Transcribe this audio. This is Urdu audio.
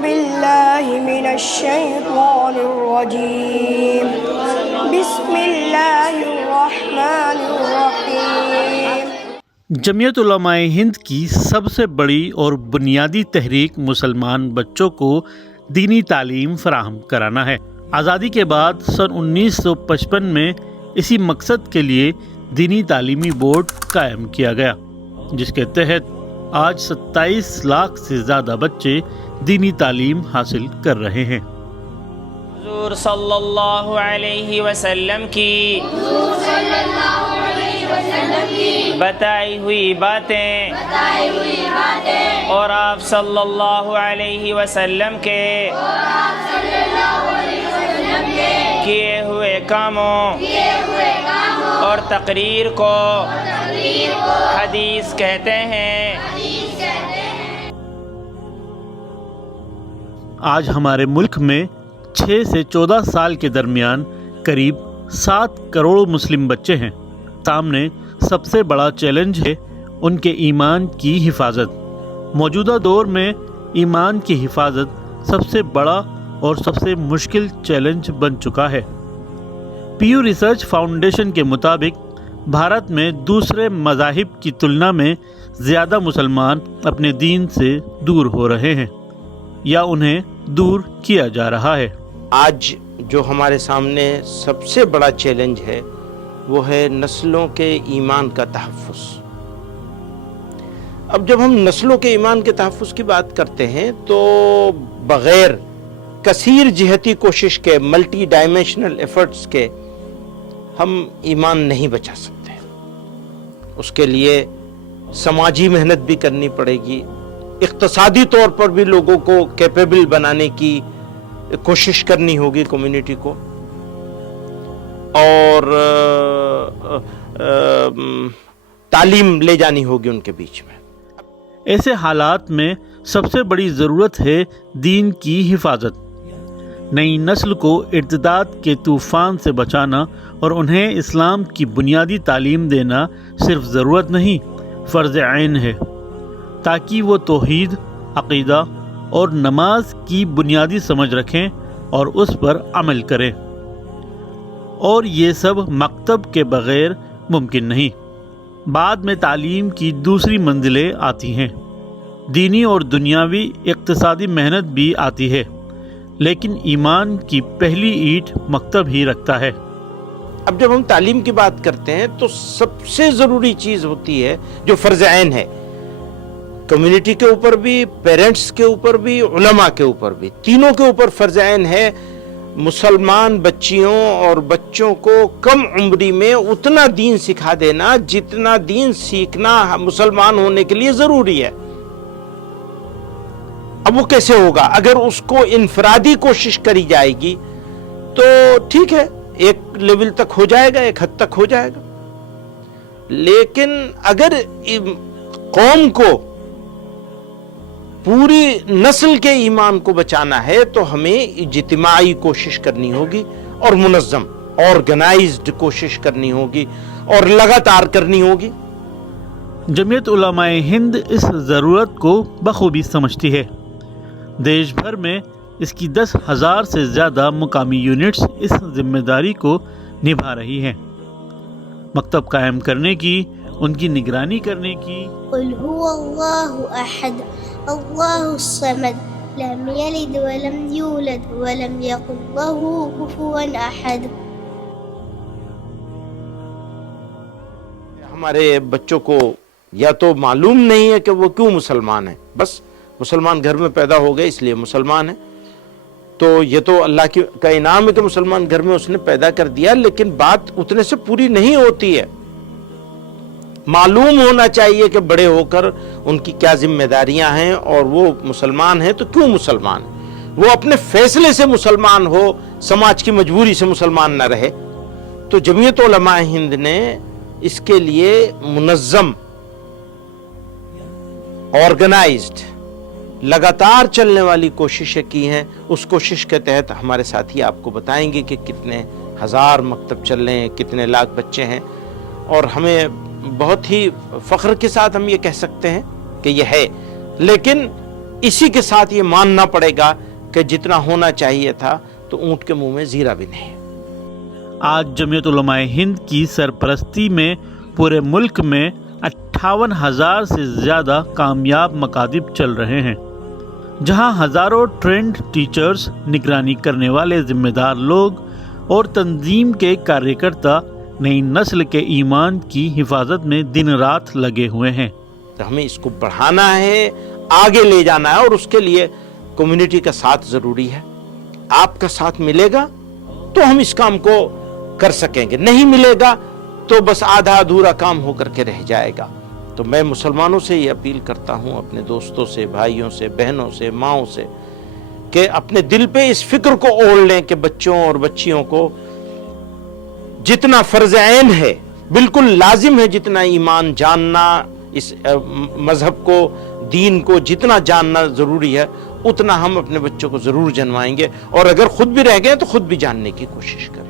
بالله من الشيطان الرجيم بسم الله الرحمن الرحیم۔ جمعیت علماء ہند کی سب سے بڑی اور بنیادی تحریک مسلمان بچوں کو دینی تعلیم فراہم کرانا ہے۔ آزادی کے بعد سن 1955 میں اسی مقصد کے لیے دینی تعلیمی بورڈ قائم کیا گیا، جس کے تحت آج 27 لاکھ سے زیادہ بچے دینی تعلیم حاصل کر رہے ہیں۔ حضور صلی اللہ علیہ وسلم کی بتائی ہوئی باتیں اور آپ صلی اللہ علیہ وسلم کے کیے ہوئے کاموں اور تقریر کو حدیث کہتے ہیں۔ آج ہمارے ملک میں 6 سے 14 سال کے درمیان قریب 7 کروڑ مسلم بچے ہیں۔ سامنے سب سے بڑا چیلنج ہے ان کے ایمان کی حفاظت۔ موجودہ دور میں ایمان کی حفاظت سب سے بڑا اور سب سے مشکل چیلنج بن چکا ہے۔ پیو ریسرچ فاؤنڈیشن کے مطابق بھارت میں دوسرے مذاہب کی تلنا میں زیادہ مسلمان اپنے دین سے دور ہو رہے ہیں یا انہیں دور کیا جا رہا ہے۔ آج جو ہمارے سامنے سب سے بڑا چیلنج ہے وہ ہے نسلوں کے ایمان کا تحفظ۔ اب جب ہم نسلوں کے ایمان کے تحفظ کی بات کرتے ہیں تو بغیر کثیر جہتی کوشش کے، ملٹی ڈائمینشنل ایفرٹس کے ہم ایمان نہیں بچا سکتے۔ اس کے لیے سماجی محنت بھی کرنی پڑے گی، اقتصادی طور پر بھی لوگوں کو کیپیبل بنانے کی کوشش کرنی ہوگی کمیونٹی کو، اور تعلیم لے جانی ہوگی ان کے بیچ میں۔ ایسے حالات میں سب سے بڑی ضرورت ہے دین کی حفاظت۔ نئی نسل کو ارتداد کے طوفان سے بچانا اور انہیں اسلام کی بنیادی تعلیم دینا صرف ضرورت نہیں، فرض عین ہے، تاکہ وہ توحید، عقیدہ اور نماز کی بنیادی سمجھ رکھیں اور اس پر عمل کریں، اور یہ سب مکتب کے بغیر ممکن نہیں۔ بعد میں تعلیم کی دوسری منزلیں آتی ہیں، دینی اور دنیاوی اقتصادی محنت بھی آتی ہے، لیکن ایمان کی پہلی اینٹ مکتب ہی رکھتا ہے۔ اب جب ہم تعلیم کی بات کرتے ہیں تو سب سے ضروری چیز ہوتی ہے جو فرض عین ہے، کمیونٹی کے اوپر بھی، پیرنٹس کے اوپر بھی، علماء کے اوپر بھی، تینوں کے اوپر فرض عین ہے مسلمان بچیوں اور بچوں کو کم عمری میں اتنا دین سکھا دینا جتنا دین سیکھنا مسلمان ہونے کے لیے ضروری ہے۔ اب وہ کیسے ہوگا؟ اگر اس کو انفرادی کوشش کری جائے گی تو ٹھیک ہے، ایک لیول تک ہو جائے گا، ایک حد تک ہو جائے گا، لیکن اگر قوم کو، پوری نسل کے ایمان کو بچانا ہے تو ہمیں اجتماعی کوشش کرنی ہوگی اور منظم، آرگنائزڈ کوشش کرنی ہوگی اور لگاتار کرنی ہوگی۔ جمعیت علماء ہند اس ضرورت کو بخوبی سمجھتی ہے۔ دیش بھر میں اس کی 10,000 سے زیادہ مقامی یونٹس اس ذمہ داری کو نبھا رہی ہیں۔ مکتب قائم کرنے کی، ان کی نگرانی کرنے کی۔ قل هو اللہ احد اللہ الصمد لم یلد ولم یولد ولم یکن له کفوا احد۔ ہمارے بچوں کو یا تو معلوم نہیں ہے کہ وہ کیوں مسلمان ہیں، بس مسلمان گھر میں پیدا ہو گئے اس لیے مسلمان ہیں، تو یہ تو اللہ کا انعام ہے کہ مسلمان گھر میں اس نے پیدا کر دیا، لیکن بات اتنے سے پوری نہیں ہوتی ہے۔ معلوم ہونا چاہیے کہ بڑے ہو کر ان کی کیا ذمہ داریاں ہیں، اور وہ مسلمان ہیں تو کیوں مسلمان ہیں، وہ اپنے فیصلے سے مسلمان ہو، سماج کی مجبوری سے مسلمان نہ رہے۔ تو جمعیت علماء ہند نے اس کے لیے منظم، آرگنائزڈ، لگاتار چلنے والی کوششیں کی ہیں۔ اس کوشش کے تحت ہمارے ساتھی آپ کو بتائیں گے کہ کتنے ہزار مکتب چل رہے ہیں، کتنے لاکھ بچے ہیں، اور ہمیں بہت ہی فخر کے ساتھ ہم یہ کہہ سکتے ہیں کہ یہ ہے، لیکن اسی کے ساتھ یہ ماننا پڑے گا کہ جتنا ہونا چاہیے تھا تو اونٹ کے منہ میں زیرہ بھی نہیں. آج جمعیت علماء ہند کی سرپرستی میں پورے ملک میں 58,000 سے زیادہ کامیاب مکاتب چل رہے ہیں، جہاں ہزاروں ٹرینڈ ٹیچرز، نگرانی کرنے والے ذمہ دار لوگ اور تنظیم کے کاریہ نئی نسل کے ایمان کی حفاظت میں دن رات لگے ہوئے ہیں. تو ہمیں اس کو بڑھانا ہے، آگے لے جانا ہے، اور اس کے لیے کمیونٹی کا ساتھ ضروری ہے. آپ کا ساتھ ملے گا تو ہم اس کام کو کر سکیں گے، نہیں ملے گا تو بس آدھا ادھورا کام ہو کر کے رہ جائے گا. تو میں مسلمانوں سے یہ اپیل کرتا ہوں، اپنے دوستوں سے، بھائیوں سے، بہنوں سے، ماؤں سے، کہ اپنے دل پہ اس فکر کو اوڑھ لیں کہ بچوں اور بچیوں کو جتنا فرض عین ہے، بالکل لازم ہے، جتنا ایمان جاننا، اس مذہب کو، دین کو جتنا جاننا ضروری ہے، اتنا ہم اپنے بچوں کو ضرور جنوائیں گے، اور اگر خود بھی رہ گئے تو خود بھی جاننے کی کوشش کریں.